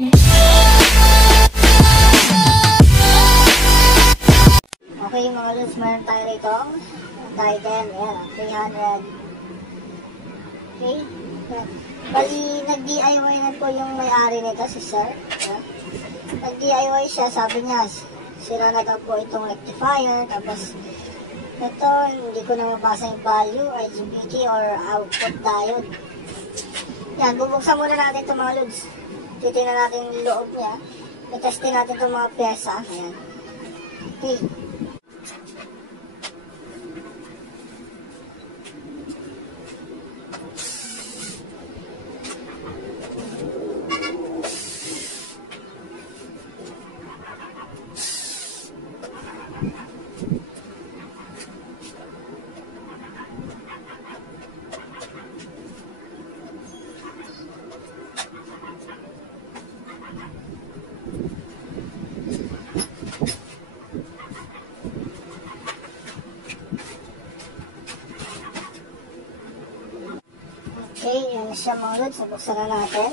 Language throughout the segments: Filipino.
Okay mga lods, meron tayo rito Titan, ayan, 300. Okay, bali nag-DIY na po yung may-ari nito, si sir. Nag-DIY siya, sabi niya sira na daw po itong rectifier, tapos ito hindi ko na mabasa yung value, IGBT or output diode. Yan, bubuksan muna natin itong mga lods, titignan natin yung loob niya, i-testin natin itong mga pyesa. Ayan, okay. Okay, yan siya mga lods. Buksan na natin.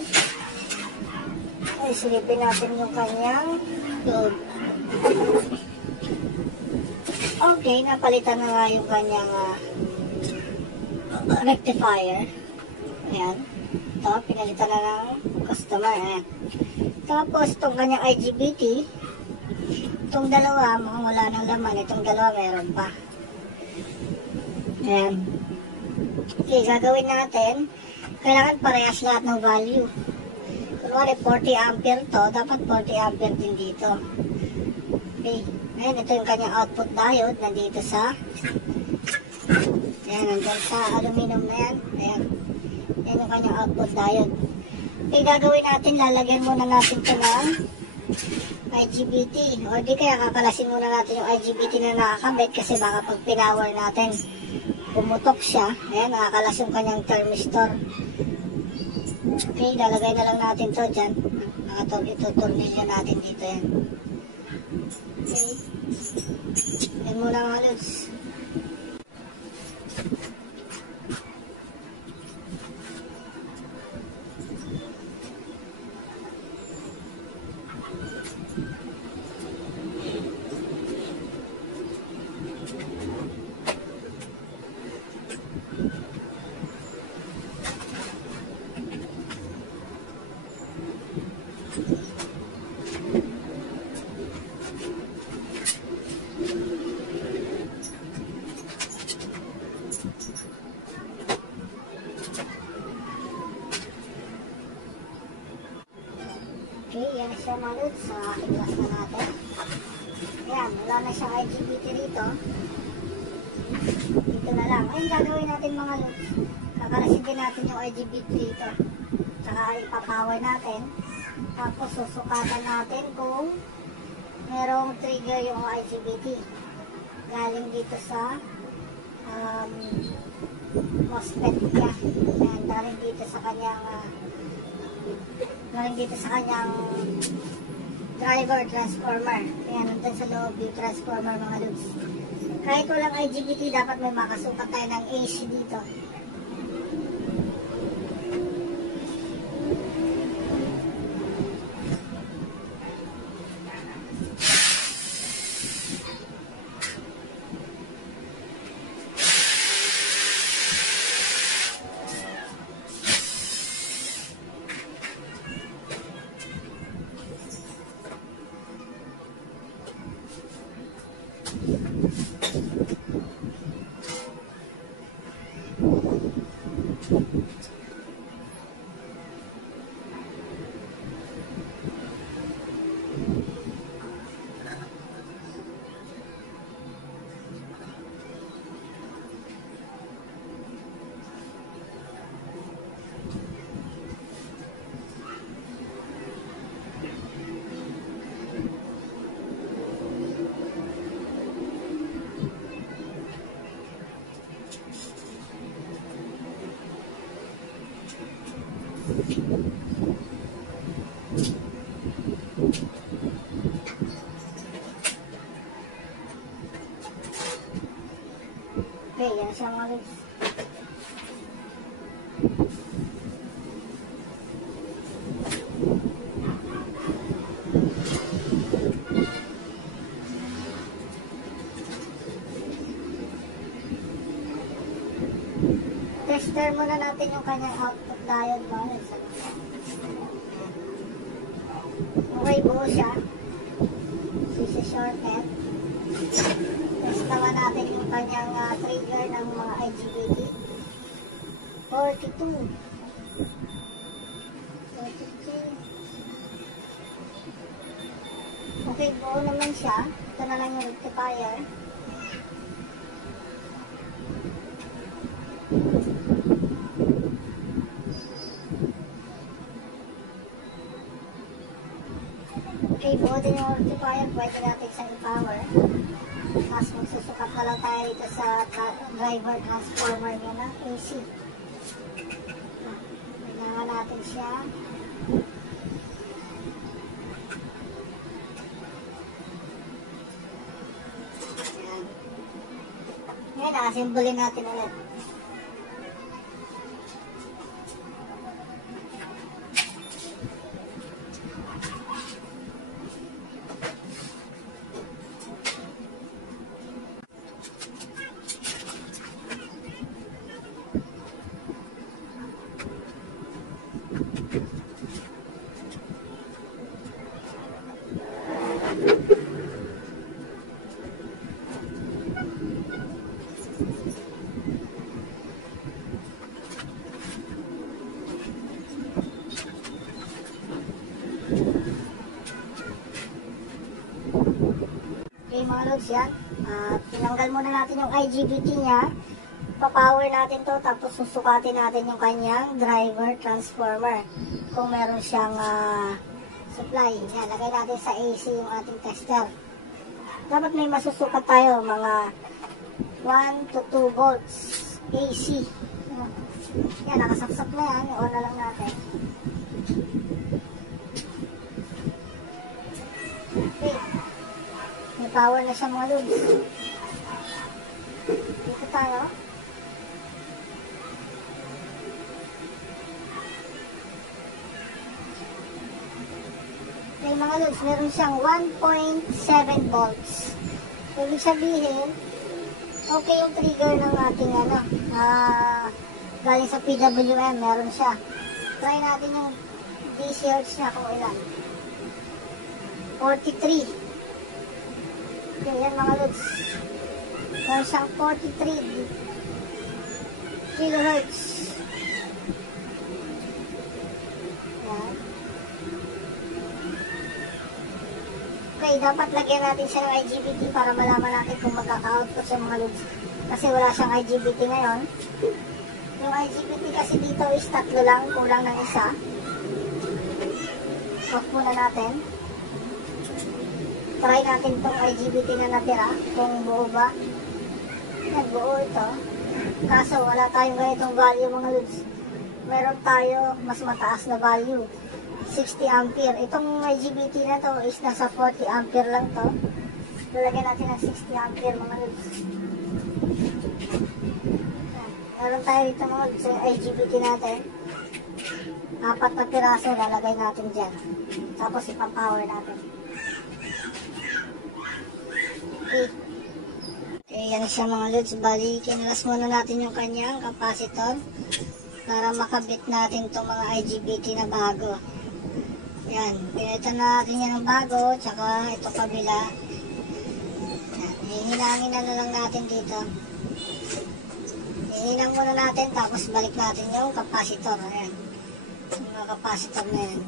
Ay, silipin natin yung kanyang loob. Okay, napalitan na nga yung kanyang rectifier. Ayan. Ito, pinalitan na ng customer. Ayan. Tapos, itong kanyang IGBT, itong dalawa, mukhang wala ng laman. Itong dalawa, meron pa. Ayan. Okay, gagawin natin, kailangan parehas lahat ng value. Kunwari 40 ampere to, dapat 40 ampere din dito. Okay, ngayon ito yung kanyang output diode, nandito sa, ayan, nandun sa aluminum na yan. Ayan, yan yung kanyang output diode. Okay, gagawin natin, lalagyan muna natin ito ng IGBT. O di kaya kakalasin muna natin yung IGBT na nakakabit kasi baka pag pinower natin, pumutok siya. Ayan, nakakalas yung kanyang thermistor. Okay, lalagay na lang natin to dyan. Ito-tornilyo natin dito yan. Okay. Yan muna mga lods. Okay, yan siya mga lods. Sa aking glass na natin. Ayan, wala na siyang IGBT rito. Dito na lang. Ayun, gagawin natin mga lods. Kakalasin din natin yung IGBT rito. Tsaka ipapower natin. Tapos susukatan natin kung merong trigger yung IGBT. Galing dito sa MOSFET niya. Ayan, galing dito sa kanyang driver transformer. Ayan, nandun sa loob yung transformer mga lods. Kahit walang IGBT, dapat may makasukat tayo ng AC dito. Okay, yan siya mga lods. I-turn muna natin yung kanyang output diode ba? Okay, buo siya. Isi-shorted. Test naman natin yung kanyang trigger ng mga IGBT. 42. 43. Okay, buo naman siya. Ito na lang yung rectifier. Okay, buo din yung rectifier. Pwede natin sa power. Tapos magsusukat na lang tayo dito sa driver transformer niya na AC. Kailangan natin siya. Ayan. Ngayon, assemble natin ulit. Okay mga lods, yan. Tinanggal muna natin yung IGBT niya. Pa-power natin to, tapos susukatin natin yung kanyang driver transformer. Kung meron siyang supply. Yan, lagay natin sa AC yung ating tester. Dapat may masusukat tayo, mga 1 to 2 volts AC. Yan, nakasaksak na yan. On na lang natin. Okay. May power na siya mga lods. Dito tayo. Okay mga lods, meron siyang 1.7 volts. Ibig sabihin, okay yung trigger ng ating galing sa PWM, meron siya. Try natin yung DC hertz niya kung ilan. 43. Okay, yan mga lods. Meron siyang 43 kilohertz. Yan. Okay, dapat lagyan natin siya ng IGBT para malaman natin kung magkaka-output siya mga lods. Kasi wala siyang IGBT ngayon. Yung IGBT kasi dito is 3 lang, kulang ng isa. Off muna natin. Try natin itong IGBT na natira, kung buo ba. Yan, buo ito. Kaso wala tayong ganitong value mga lods. Meron tayo mas mataas na value, 60 ampere. Itong IGBT na to is nasa 40 ampere lang to. Lalagyan natin ng 60 ampere mga lods. Meron tayo dito mga lods sa IGBT natin. 4 na piraso lalagay natin dyan. Tapos ipapower natin. Okay, yan siya mga lods. Bali, kinalas muna natin yung kanyang capacitor para makabit natin itong mga IGBT na bago. Yan, pinalitan natin yan ng bago, tsaka ito kabila. Yan, hihinangin na lang natin dito. Hihinang muna natin, tapos balik natin yung capacitor. Ayan, yung mga capacitor na yan.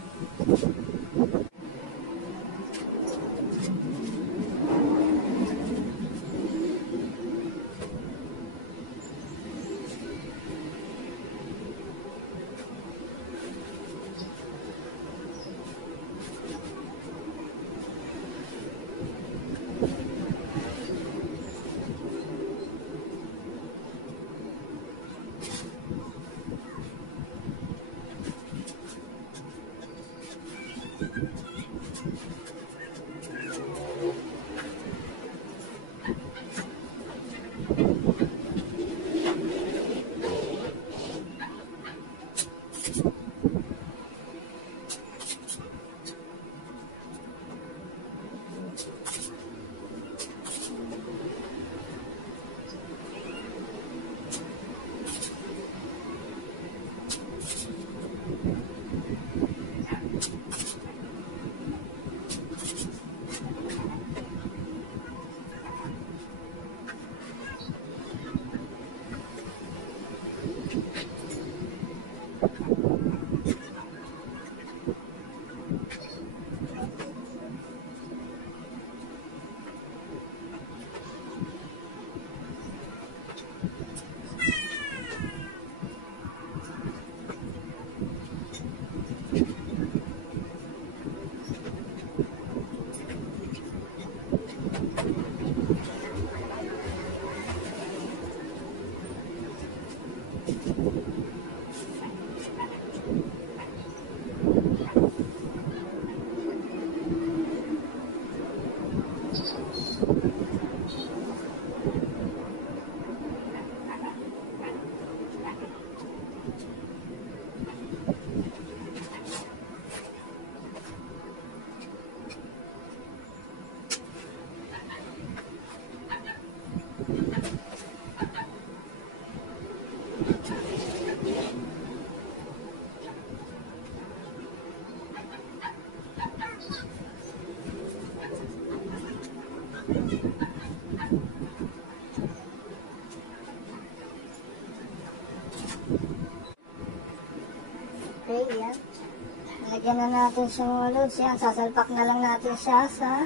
natin siya mga loads. Yan, sasalpak na lang natin siya sa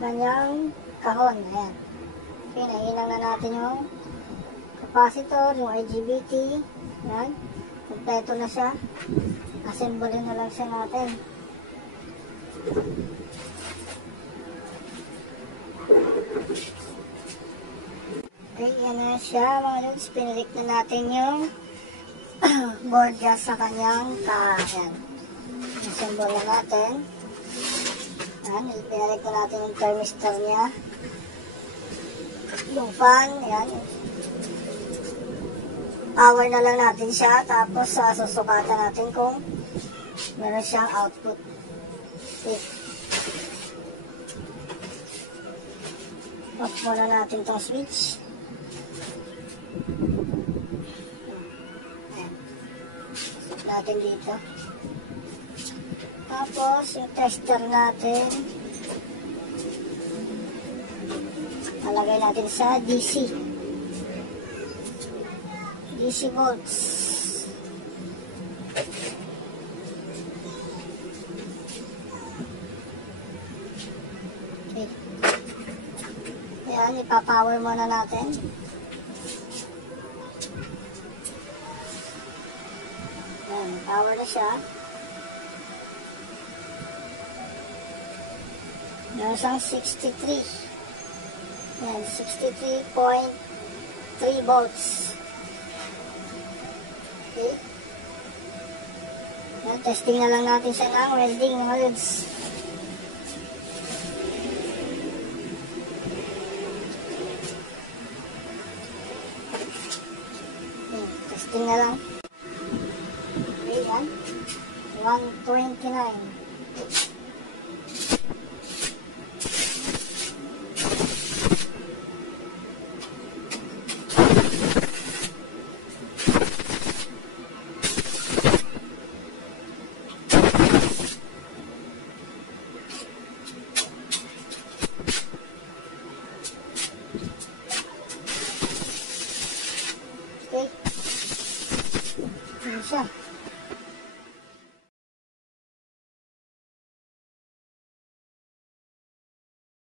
kanyang kahon. Ayan. Okay, nahinang na natin yung capacitor, yung IGBT. Yan. Kompleto na siya. Assemble na lang siya natin. Okay, yan na siya mga lods. Pinilik na natin yung board gas sa kanyang kahan. Assemble na natin. Yan, pinilik na natin yung thermistor niya. Yung fan, yan. Power na lang natin siya. Tapos susukatan natin kung meron siyang output. Okay. Off muna natin itong switch. Ayan. Off natin dito. Tapos yung tester natin, nalagay natin sa DC. DC volts. Okay. Ayan, ipapower muna natin. Ayan, power na siya. Meron siyang 63. Ayan, 63.3 volts. Okay. Ayan, testing na lang natin siya ng welding mga lods. Testing na lang. Okay, yan. 129. Okay. Ano siya?